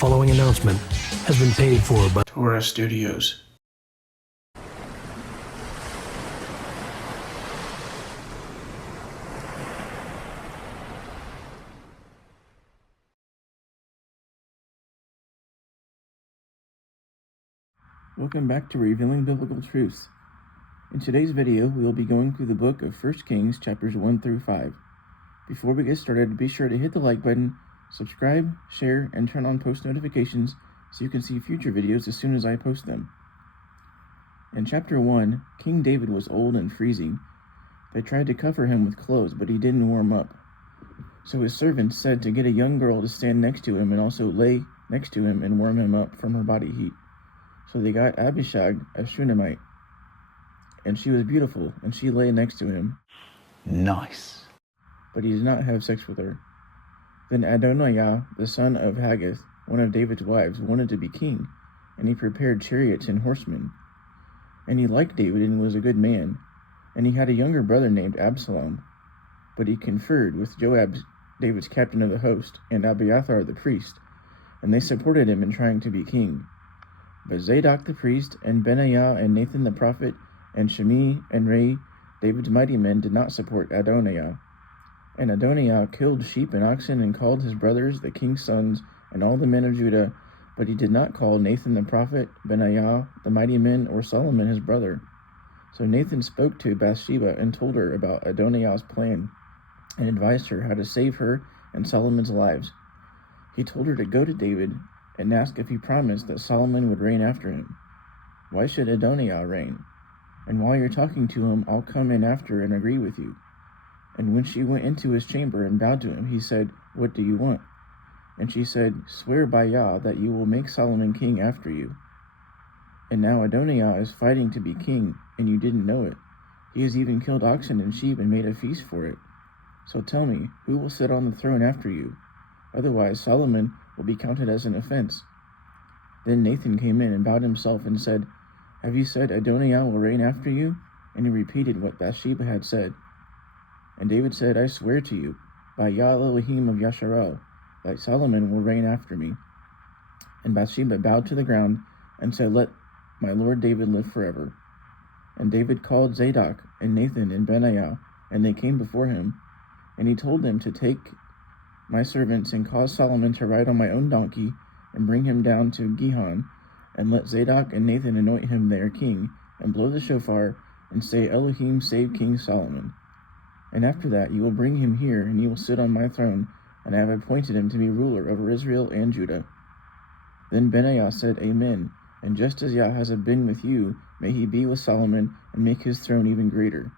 following announcement has been paid for by Torah Studios. Welcome back to Revealing Biblical Truths. In today's video, we will be going through the book of 1 Kings, chapters 1 through 5. Before we get started, be sure to hit the like button, subscribe, share, and turn on post notifications so you can see future videos as soon as I post them. In chapter 1, King David was old and freezing. They tried to cover him with clothes, but he didn't warm up. So his servants said to get a young girl to stand next to him and also lay next to him and warm him up from her body heat. So they got Abishag, a Shunammite, and she was beautiful, and she lay next to him. Nice. But he did not have sex with her. Then Adonijah, the son of Haggith, one of David's wives, wanted to be king, and he prepared chariots and horsemen. And he liked David and was a good man, and he had a younger brother named Absalom. But he conferred with Joab, David's captain of the host, and Abiathar the priest, and they supported him in trying to be king. But Zadok the priest, and Benaiah, and Nathan the prophet, and Shimei, and Rei, David's mighty men, did not support Adonijah. And Adonijah killed sheep and oxen, and called his brothers, the king's sons, and all the men of Judah, but he did not call Nathan the prophet, Benaiah, the mighty men, or Solomon his brother. So Nathan spoke to Bathsheba, and told her about Adonijah's plan, and advised her how to save her and Solomon's lives. He told her to go to David, and ask if he promised that Solomon would reign after him. Why should Adonijah reign? And while you're talking to him, I'll come in after and agree with you. And when she went into his chamber and bowed to him, he said, What do you want? And she said, Swear by Yah that you will make Solomon king after you. And now Adonijah is fighting to be king, and you didn't know it. He has even killed oxen and sheep and made a feast for it. So tell me, who will sit on the throne after you? Otherwise Solomon will be counted as an offense. Then Nathan came in and bowed himself and said, Have you said Adonijah will reign after you? And he repeated what Bathsheba had said. And David said, I swear to you, by Yah Elohim of Yasharal, that Solomon will reign after me. And Bathsheba bowed to the ground and said, Let my lord David live forever. And David called Zadok and Nathan and Benaiah, and they came before him. And he told them to take my servants and cause Solomon to ride on my own donkey and bring him down to Gihon, and let Zadok and Nathan anoint him their king, and blow the shofar, and say, Elohim save King Solomon. And after that you will bring him here, and he will sit on my throne, and I have appointed him to be ruler over Israel and Judah. Then Benaiah said, Amen, and just as Yah has been with you, may he be with Solomon, and make his throne even greater.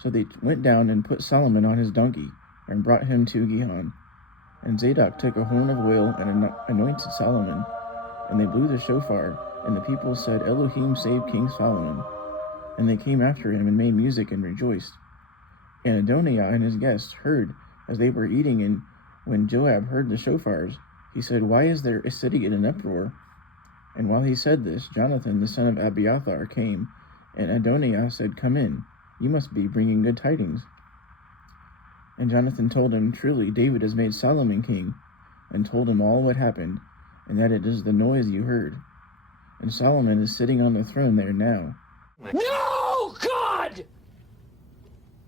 So they went down and put Solomon on his donkey, and brought him to Gihon. And Zadok took a horn of oil and anointed Solomon, and they blew the shofar, and the people said, Elohim save King Solomon. And they came after him and made music and rejoiced. And Adonijah and his guests heard as they were eating, and when Joab heard the shofars, he said, Why is there a city in an uproar? And while he said this, Jonathan the son of Abiathar came, and Adonijah said, Come in, you must be bringing good tidings. And Jonathan told him, Truly, David has made Solomon king, and told him all what happened, and that it is the noise you heard. And Solomon is sitting on the throne there now. No, God!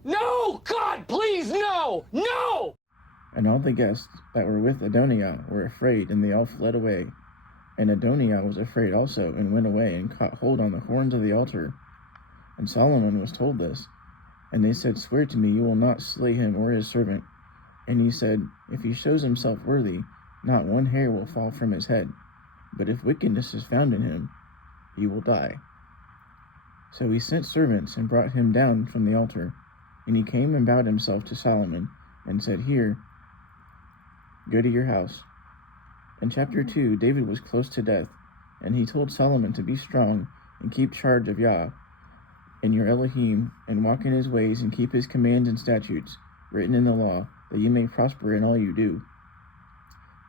No, God, please, no! No! And all the guests that were with Adonijah were afraid, and they all fled away. And Adonijah was afraid also, and went away, and caught hold on the horns of the altar. And Solomon was told this. And they said, Swear to me you will not slay him or his servant. And he said, If he shows himself worthy, not one hair will fall from his head. But if wickedness is found in him, he will die. So he sent servants and brought him down from the altar. And he came and bowed himself to Solomon, and said, Here, go to your house. In chapter 2, David was close to death, and he told Solomon to be strong and keep charge of Yah and your Elohim, and walk in his ways, and keep his commands and statutes, written in the law, that you may prosper in all you do.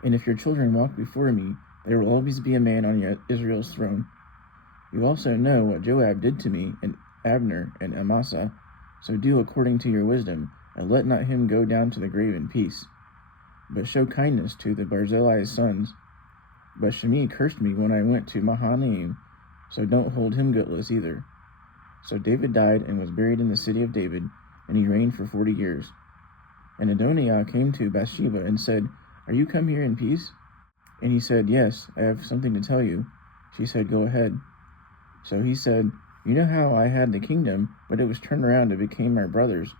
And if your children walk before me, there will always be a man on Israel's throne. You also know what Joab did to me, and Abner, and Amasa, so do according to your wisdom, and let not him go down to the grave in peace. But show kindness to the Barzillai's sons, But Shimei cursed me when I went to Mahanaim, so don't hold him guiltless either. So David died and was buried in the city of David, and he reigned for 40 years. And Adoniah came to Bathsheba and said, Are you come here in peace? And he said, Yes, I have something to tell you. She said, Go ahead. So he said, You know how I had the kingdom, but it was turned around and became my brother's.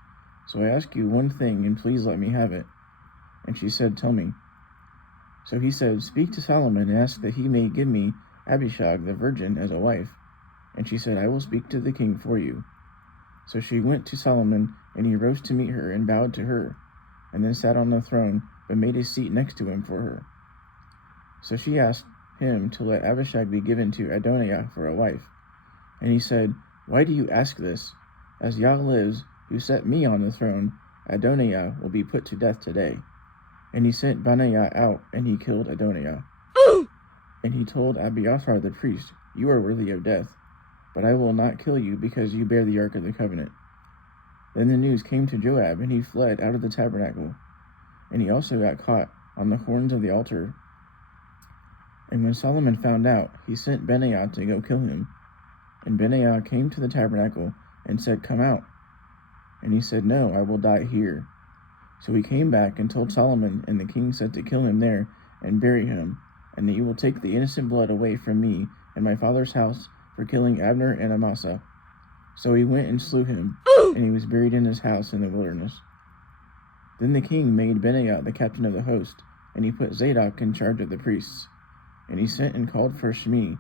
So I ask you one thing, and please let me have it. And she said, Tell me. So he said, Speak to Solomon and ask that he may give me Abishag the virgin as a wife. And she said, I will speak to the king for you. So she went to Solomon, and he rose to meet her and bowed to her, and then sat on the throne, but made a seat next to him for her. So she asked him to let Abishag be given to Adoniah for a wife. And he said, Why do you ask this? As Yah lives, who set me on the throne, Adoniah will be put to death today. And he sent Benaiah out, and he killed Adoniah. And he told Abiathar the priest, You are worthy of death, but I will not kill you because you bear the ark of the covenant. Then the news came to Joab, and he fled out of the tabernacle. And he also got caught on the horns of the altar. And when Solomon found out, he sent Benaiah to go kill him. And Benaiah came to the tabernacle and said, Come out. And he said, No, I will die here. So he came back and told Solomon, and the king said to kill him there and bury him, and that you will take the innocent blood away from me and my father's house for killing Abner and Amasa. So he went and slew him, and he was buried in his house in the wilderness. Then the king made Benaiah the captain of the host, and he put Zadok in charge of the priests. And he sent and called for Shimei,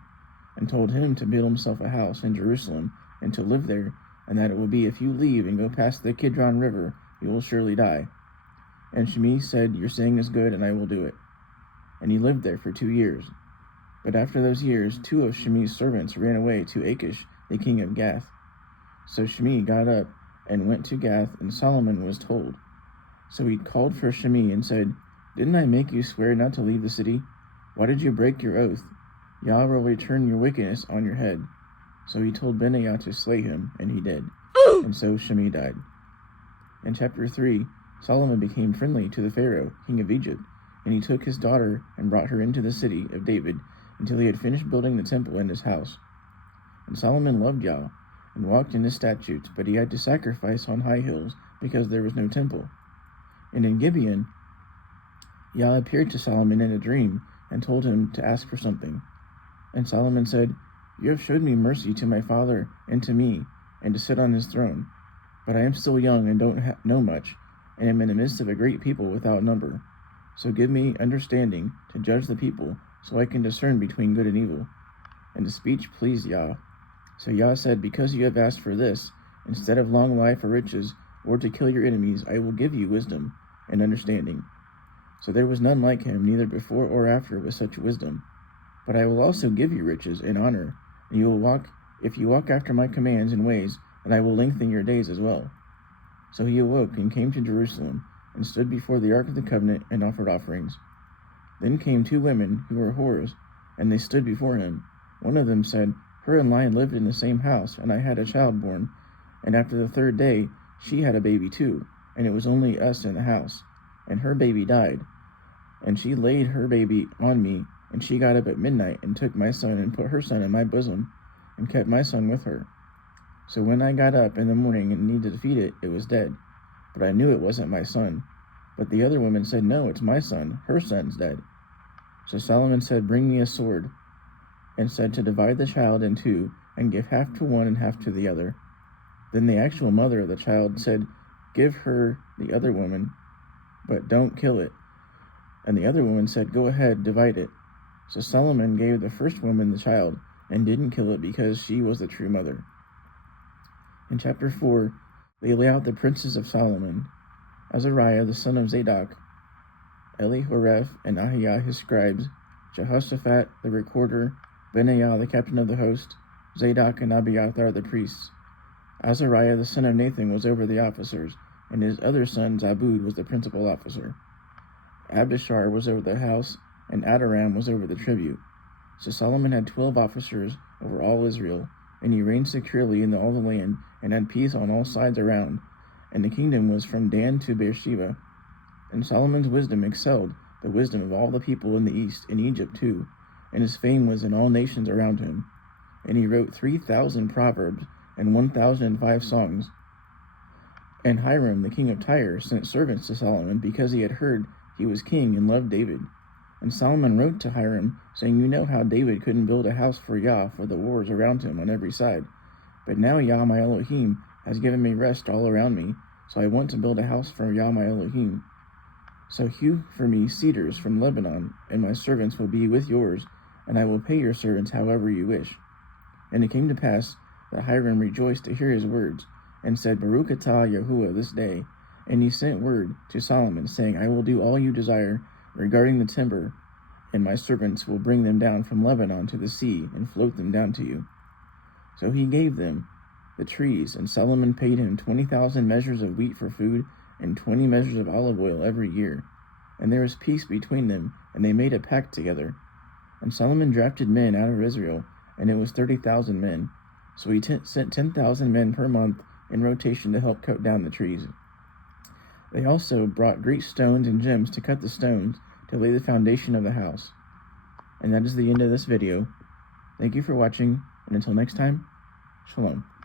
and told him to build himself a house in Jerusalem, and to live there, and that it will be, if you leave and go past the Kidron River, you will surely die. And Shimei said, Your saying is good, and I will do it. And he lived there for 2 years. But after those years, 2 of Shimei's servants ran away to Achish, the king of Gath. So Shimei got up and went to Gath, and Solomon was told. So he called for Shimei and said, Didn't I make you swear not to leave the city? Why did you break your oath? Yah will return your wickedness on your head. So he told Benaiah to slay him, and he did. And so Shimei died. In chapter 3, Solomon became friendly to the Pharaoh, king of Egypt, and he took his daughter and brought her into the city of David until he had finished building the temple and his house. And Solomon loved Yah and walked in his statutes, but he had to sacrifice on high hills because there was no temple. And in Gibeon, Yah appeared to Solomon in a dream and told him to ask for something. And Solomon said, You have showed me mercy to my father and to me, and to sit on his throne. But I am still young and don't know much, and am in the midst of a great people without number. So give me understanding to judge the people, so I can discern between good and evil. And the speech pleased Yah. So Yah said, Because you have asked for this, instead of long life or riches, or to kill your enemies, I will give you wisdom and understanding. So there was none like him, neither before or after, with such wisdom. But I will also give you riches and honor, and you will walk, if you walk after my commands and ways, and I will lengthen your days as well. So he awoke and came to Jerusalem, and stood before the ark of the covenant, and offered offerings. Then came 2 women who were whores, and they stood before him. One of them said, Her and I lived in the same house, and I had a child born. And after the 3rd day, she had a baby too, and it was only us in the house. And her baby died. And she laid her baby on me, and she got up at midnight, and took my son, and put her son in my bosom, and kept my son with her. So when I got up in the morning and needed to feed it, it was dead. But I knew it wasn't my son. But the other woman said, No, it's my son. Her son's dead. So Solomon said, Bring me a sword, and said to divide the child in 2, and give half to one and half to the other. Then the actual mother of the child said, Give her the other woman, but don't kill it. And the other woman said, Go ahead, divide it. So Solomon gave the first woman the child, and didn't kill it because she was the true mother. In chapter 4, they lay out the princes of Solomon: Azariah the son of Zadok, Elihoreph and Ahiah his scribes, Jehoshaphat the recorder, Benaiah the captain of the host, Zadok and Abiathar the priests. Azariah the son of Nathan was over the officers, and his other son Zabud was the principal officer. Abishar was over the house, and Adoram was over the tribute. So Solomon had 12 officers over all Israel, and he reigned securely in all the land, and had peace on all sides around. And the kingdom was from Dan to Beersheba. And Solomon's wisdom excelled the wisdom of all the people in the east, in Egypt too, and his fame was in all nations around him. And he wrote 3,000 proverbs and 1,005 songs. And Hiram, the king of Tyre, sent servants to Solomon because he had heard he was king and loved David. And Solomon wrote to Hiram, saying, You know how David couldn't build a house for Yah for the wars around him on every side. But now Yah my Elohim has given me rest all around me, so I want to build a house for Yah my Elohim. So hew for me cedars from Lebanon, and my servants will be with yours, and I will pay your servants however you wish. And it came to pass that Hiram rejoiced to hear his words, and said, Baruch atah Yahuwah this day. And he sent word to Solomon, saying, I will do all you desire regarding the timber, and my servants will bring them down from Lebanon to the sea, and float them down to you. So he gave them the trees, and Solomon paid him 20,000 measures of wheat for food, and 20 measures of olive oil every year. And there was peace between them, and they made a pact together. And Solomon drafted men out of Israel, and it was 30,000 men. So he sent 10,000 men per month in rotation to help cut down the trees. They also brought great stones and gems to cut the stones to lay the foundation of the house. And that is the end of this video. Thank you for watching, and until next time, Shalom.